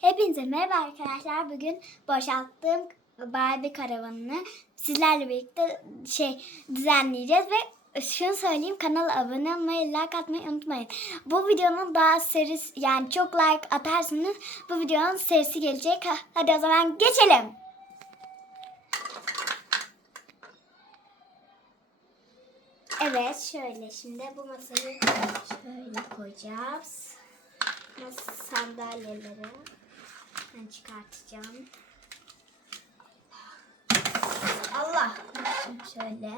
Hepinize merhaba arkadaşlar. Bugün boşalttığım Barbie karavanını sizlerle birlikte şey düzenleyeceğiz ve şunu söyleyeyim kanala abone olmayı, like atmayı unutmayın. Bu videonun daha serisi yani çok like atarsanız bu videonun serisi gelecek. Ha- Hadi o zaman geçelim. Evet şöyle şimdi bu masayı şöyle koyacağız. Masa sandalyeleri ben çıkartacağım. Allah. Şimdi şöyle.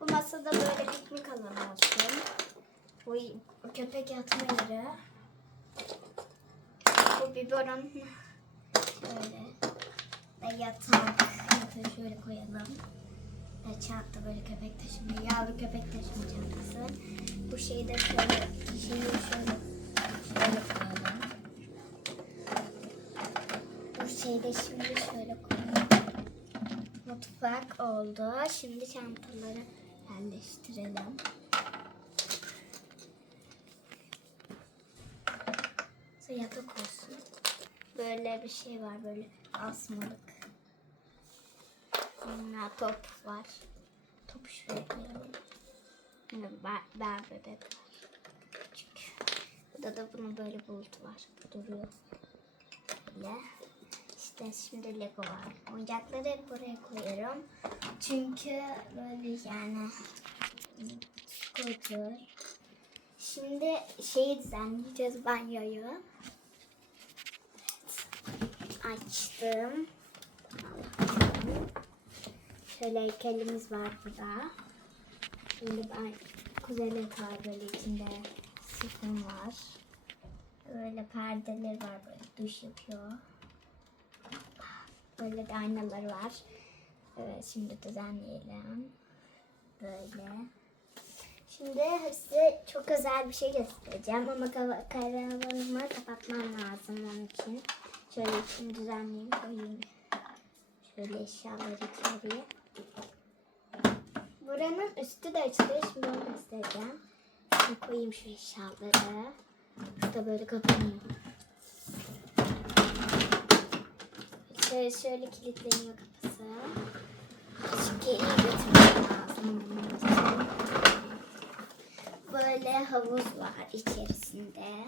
Bu masada böyle piknik alanı olsun. Bu köpek yatma yeri. Bu biberon şöyle. Ve yatak. Yatağı şöyle koyalım. Ve çanta böyle köpek taşıma, yavru köpek taşıma çantası. Bu şeyi de şöyle, şeyi şöyle koyalım. Bu şeyi de şimdi şöyle koyalım. Mutfak oldu. Şimdi çantaları yerleştirelim. Yatak olsun. Böyle bir şey var böyle asmalık. Sonra top var. Topu şuraya koyalım. Ber, ber bebek var. Küçük. Burada da bunun böyle bulut var. Duruyor. Böyle. İşte şimdi Lego var. Oyuncakları hep buraya koyuyorum. Çünkü böyle yani scooter. Şimdi şeyi düzenleyeceğiz banyoyu. Açtım. Şöyle heykelimiz var burada. Böyle bir kuzeler var böyle içinde sifon var. Böyle perdeler var böyle duş yapıyor. Böyle de aynalar var. Evet şimdi düzenleyelim. Böyle. Şimdi size çok özel bir şey göstereceğim ama karavanımı kapatmam lazım onun için. Şöyle içini düzenleyeyim koyayım. Şöyle eşyaları içeriye. Buranın üstü de açılıyor. Şimdi onu göstereceğim. Şimdi koyayım şu eşyaları. Burada böyle kapanıyor. Şöyle, şöyle kilitleniyor kapısı. Geriye götürmem lazım. Böyle havuz var içerisinde.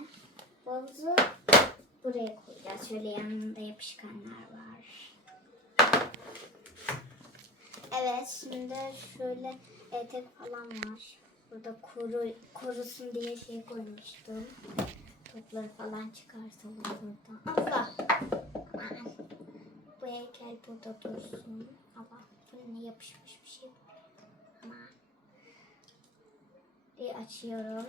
Havuzu buraya koyacağız. Şöyle yanında yapışkanlar var. Evet şimdi şöyle etek falan var. Burada kuru, kurusun diye şey koymuştum. Topları falan çıkartalım buradan. Allah! Aman. Bu heykel burada dursun. Allah ne yapışmış bir şey. Aman. Bir açıyorum.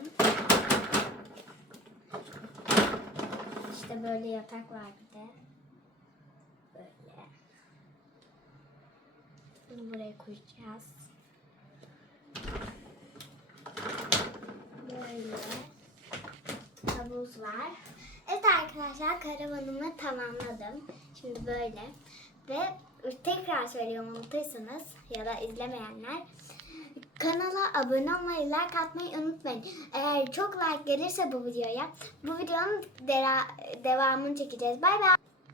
İşte böyle yatak var bir de. Böyle. Bunu buraya koyacağız. Böyle. Havuz var. Evet arkadaşlar karavanımı tamamladım. Şimdi böyle. Ve tekrar söylüyorum unutursanız ya da izlemeyenler kanala abone olmayı, like atmayı unutmayın. Eğer çok like gelirse bu videoya bu videonun devamını çekeceğiz. Bay bay.